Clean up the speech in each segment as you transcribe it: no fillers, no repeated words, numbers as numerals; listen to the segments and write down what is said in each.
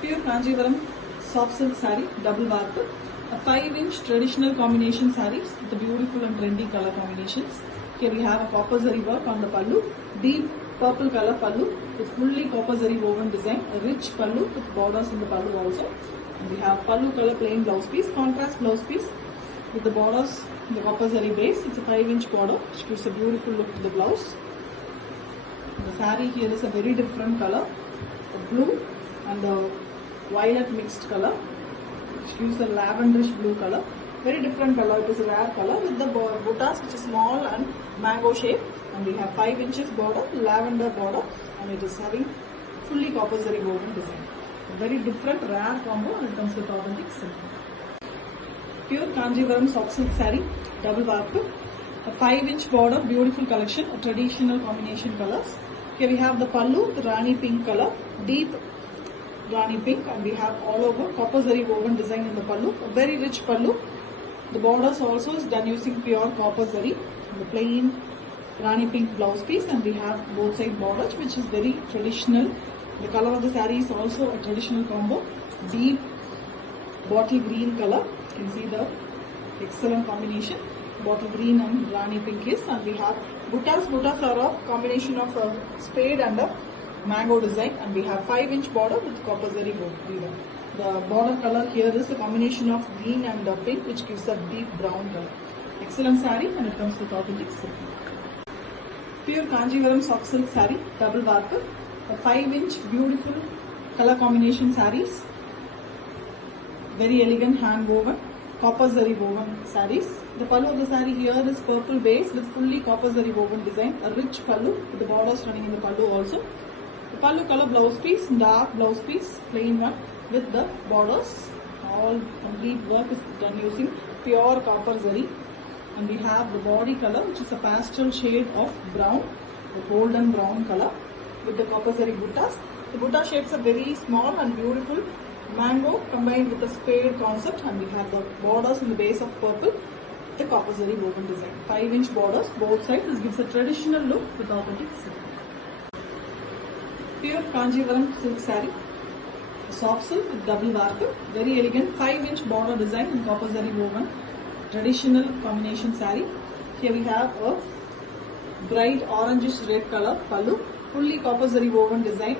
Pure Kanjivaram soft silk saree, double warp, a 5-inch traditional combination sarees with the beautiful and trendy color combinations. Here we have a copper zari work on the pallu, deep purple color pallu with fully copper zari woven design, a rich pallu with borders in the pallu also. And we have pallu color plain blouse piece, contrast blouse piece with the borders in the copper zari base. It's a 5-inch border which gives a beautiful look to the blouse. The saree here is a very different color, a blue and a violet mixed color, which gives a lavenderish blue color. Very different color. It is a rare color with the buttas which is small and mango shape, and we have 5 inches border, lavender border, and it is having fully copper zari woven design. A very different rare combo when it comes to authentic silk. Pure Kanjivaram soft silk saree, double warp, a 5-inch border, beautiful collection, a traditional combination colors. Here we have the pallu, the Rani pink color, deep Rani pink, and we have all over copper zari woven design in the pallu, a very rich pallu. The borders also is done using pure copper zari, the plain Rani pink blouse piece, and we have both side borders which is very traditional. The color of the saree is also a traditional combo, deep bottle green color. You can see the excellent combination, bottle green and Rani pink is, and we have buttas. Buttas are a combination of a spade and a mango design, and we have 5-inch border with copper zari weaving. The border color here is a combination of green and pink, which gives a deep brown color. Excellent saree when it comes to authentic silk. Pure Kanjivaram soft silk saree, double warp, a 5-inch beautiful color combination sarees. Very elegant hand woven, copper zari woven sarees. The pallu of the saree here is purple base with fully copper zari woven design, a rich pallu with the borders running in the pallu also. The pallu color blouse piece, dark blouse piece, plain one with the borders. All complete work is done using pure copper zari. And we have the body color, which is a pastel shade of brown, the golden brown color with the copper zari buttas. The butta shapes are very small and beautiful. Mango combined with the spade concept, and we have the borders in the base of purple, the copper zari woven design. 5-inch borders, both sides. This gives a traditional look with authentic silk. Pure Kanjivaram silk saree, soft silk with double warp, very elegant 5-inch border design in copper zari woven, traditional combination saree. Here we have a bright orangish red color pallu, fully copper zari woven design.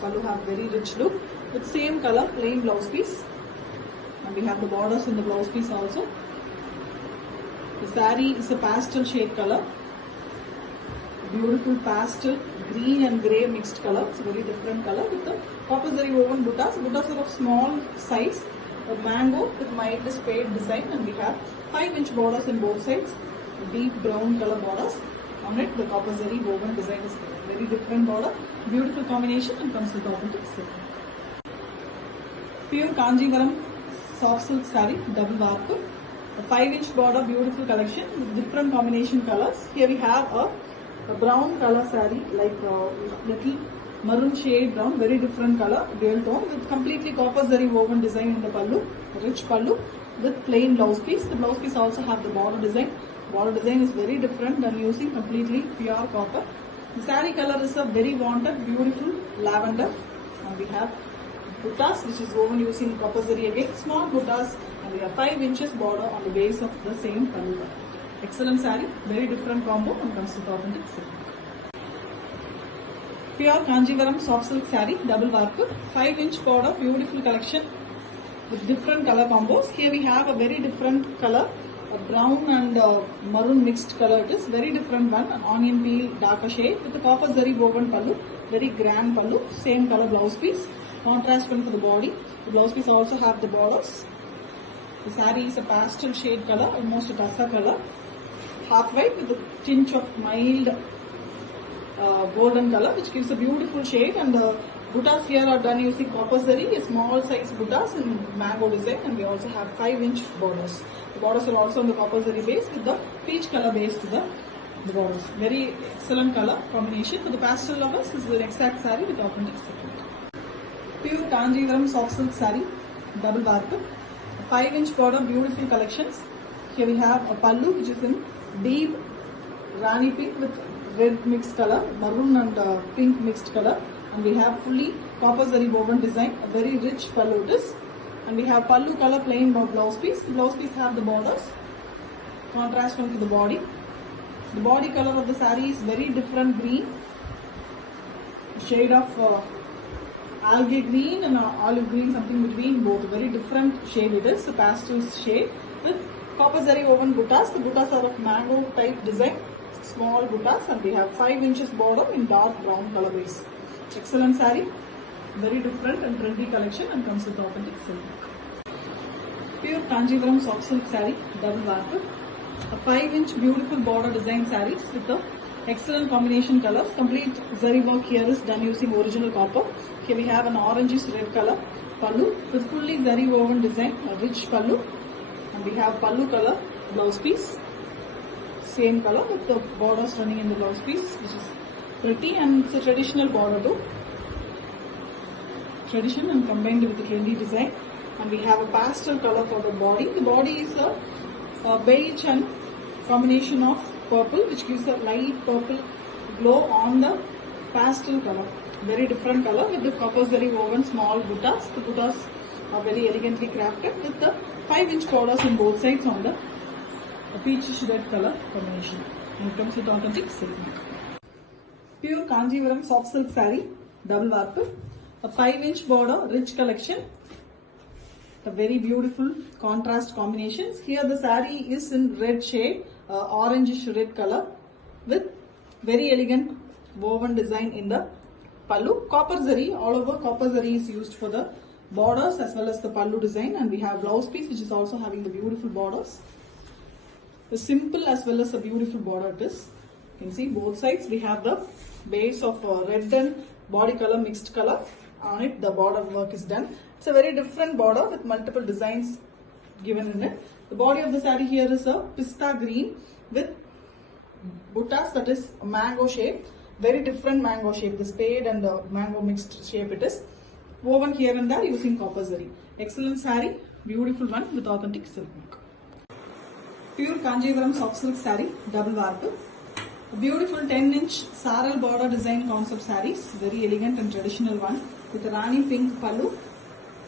Pallu have very rich look with same color plain blouse piece, and we have the borders in the blouse piece also. The saree is a pastel shade color, beautiful pastel green and grey mixed color. It's a very different color with the copper zari woven buttas. Buttas are of small size, a mango with mild spade design, and we have 5-inch borders in both sides, deep brown color borders. On it, the copper zari woven design is there. Very different border, beautiful combination, and comes with authentic silk. Pure Kanjivaram soft silk saree, double warp, a 5-inch border, beautiful collection with different combination colors. Here we have a brown color saree, like little maroon shade brown, very different color, dual tone with completely copper zari woven design in the pallu, rich pallu with plain blouse piece. The blouse piece also have the border design. Border design is very different than using completely pure copper. The saree color is a very wanted, beautiful lavender, and we have buttas which is woven using copper zari again, small buttas, and we have 5 inches border on the base of the same pallu. Excellent saree, very different combo and comes with authentic silk. Pure Kanjivaram soft silk saree, double warp, 5-inch border, beautiful collection with different color combos. Here we have a very different color, a brown and maroon mixed color. It is very different one, an onion peel darker shade with the copper zari woven pallu, very grand pallu, same color blouse piece, contrast one for the body. The blouse piece also have the borders. The saree is a pastel shade color, almost a tussa color, half white with a tinge of mild golden color, which gives a beautiful shade. And the buttas here are done using copper zari, a small size buttas in mango design, and we also have 5-inch borders. The borders are also on the copper zari base with the peach color base to the borders. Very excellent color combination. For the pastel lovers, this is an exact saree with authentic silk. Pure Kanjivaram soft silk saree, double warp, 5-inch border, beautiful collections. Here we have a pallu which is in deep Rani pink with red mixed color, maroon and pink mixed color, and we have fully copper zari woven design, a very rich pallu it is. And we have pallu color plain blouse piece. The blouse piece have the borders, contrast onto the body. The body color of the saree is very different green, shade of algae green and olive green, something between both. Very different shade it is, a pastel shade with copper zari woven buttas. The buttas are of mango type design, small buttas, and we have 5 inches border in dark brown color base. Excellent saree, very different and trendy collection, and comes with authentic silk. Pure Kanjivaram soft silk saree, double warp. A 5-inch beautiful border design sarees with the excellent combination colors. Complete zari work here is done using original copper. Here we have an orangish red color pallu with fully zari woven design, a rich pallu, and we have pallu color blouse piece, same color with the borders running in the blouse piece, which is pretty, and it's a traditional border too. Tradition and combined with the trendy design. And we have a pastel color for the body. The body is a beige and combination of purple, which gives a light purple glow on the pastel color. Very different color with the copper zari woven small buttas. The buttas are very elegantly crafted with the 5-inch borders on both sides on the peachish red color combination. And it comes with authentic silk. Pure Kanjivaram soft silk saree, double warp. A 5-inch border, rich collection. A very beautiful contrast combinations. Here the saree is in red shade, orangish red color with very elegant woven design in the pallu. Copper zari, all over copper zari is used for the borders as well as the pallu design, and we have blouse piece which is also having the beautiful borders. The simple as well as a beautiful border it is. You can see both sides we have the base of red and body color mixed color. On it the border work is done. It's a very different border with multiple designs given in it. The body of the saree here is a pista green with buttas, that is a mango shape. Very different mango shape, the spade and the mango mixed shape it is. Woven here and there using copper zari. Excellent saree, beautiful one with authentic silk work. Pure Kanjivaram soft silk saree, double warp. A beautiful 10-inch saral border design concept sarees, very elegant and traditional one with a Rani pink pallu,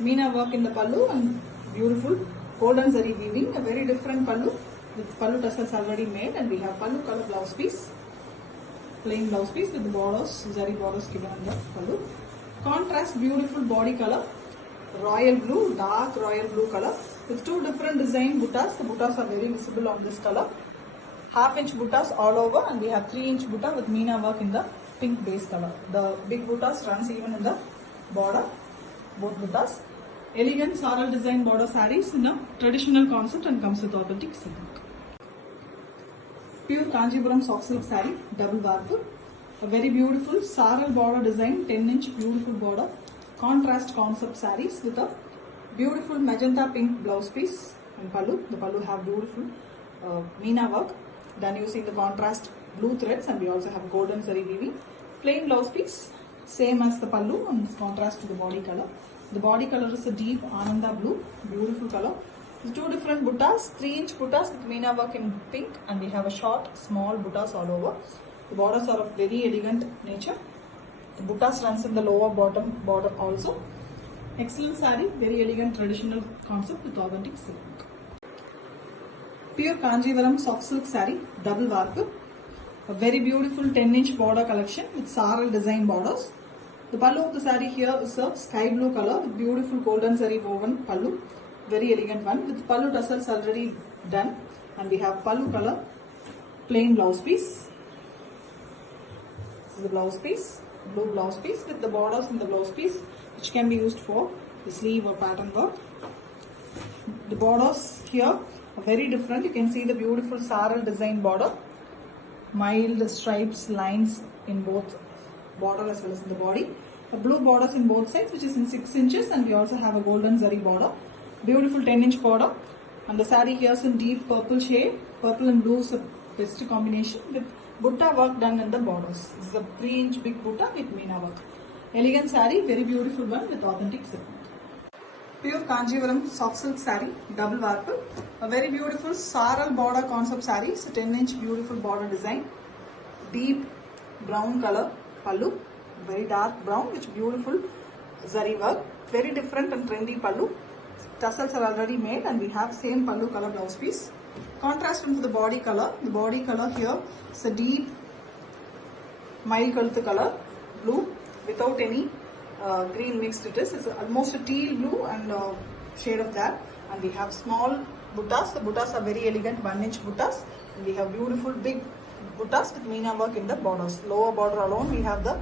Meena work in the pallu and beautiful golden zari weaving, a very different pallu with pallu tassels already made, and we have pallu color blouse piece, plain blouse piece with the borders, zari borders given in the pallu. Contrast beautiful body color, royal blue, dark royal blue color with 2 different design buttas. The buttas are very visible on this color. Half-inch buttas all over, and we have 3-inch butta with Meena work in the pink base color. The big buttas runs even in the border, both buttas. Elegant saral design border sarees in a traditional concept and comes with authentic silk. Pure Kanjivaram soft silk saree, double warp. A very beautiful saral border design, 10-inch beautiful border, contrast concept sarees with a beautiful magenta pink blouse piece and pallu. The pallu have beautiful Meena work done using the contrast blue threads, and we also have golden zari weaving. Plain blouse piece, same as the pallu, and contrast to the body color. The body color is a deep Ananda blue, beautiful color. With 2 different buttas, 3-inch buttas with Meena work in pink, and we have a short, small buttas all over. The borders are of very elegant nature. The buttas runs in the lower bottom border also. Excellent saree, very elegant traditional concept with authentic silk. Pure Kanjivaram soft silk saree, double warp. A very beautiful 10-inch border collection with saral design borders. The pallu of the saree here is a sky blue color with beautiful golden zari woven pallu. Very elegant one with pallu tassels already done, and we have pallu color plain blouse piece. This is the blouse piece, blue blouse piece with the borders in the blouse piece, which can be used for the sleeve or pattern work. The borders here are very different. You can see the beautiful saral design border, mild stripes, lines in both border as well as in the body. A blue borders in both sides, which is in 6 inches, and we also have a golden zari border. Beautiful 10-inch border, and the saree here is in deep purple shade. Purple and blue is a best combination with butta work done in the borders. This is a 3-inch big butta with Meena work. Elegant saree, very beautiful one with authentic silk. Pure Kanjivaram soft silk saree, double warp. A very beautiful saral border concept saree. It's a 10-inch beautiful border design. Deep brown color pallu very dark brown, which beautiful zari work. Very different and trendy pallu. Tassels are already made, and we have same pallu color blouse piece. Contrast into the body color. The body color here is a deep mild kaluthu color, blue, without any green mixed. It's almost a teal blue and shade of that. And we have small buttas. The buttas are very elegant 1-inch buttas. And we have beautiful big buttas with meena work in the borders. Lower border alone we have the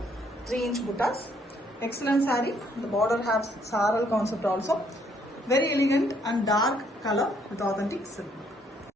3-inch buttas. Excellent saree. The border has saral concept also. Very elegant and dark color with authentic silk.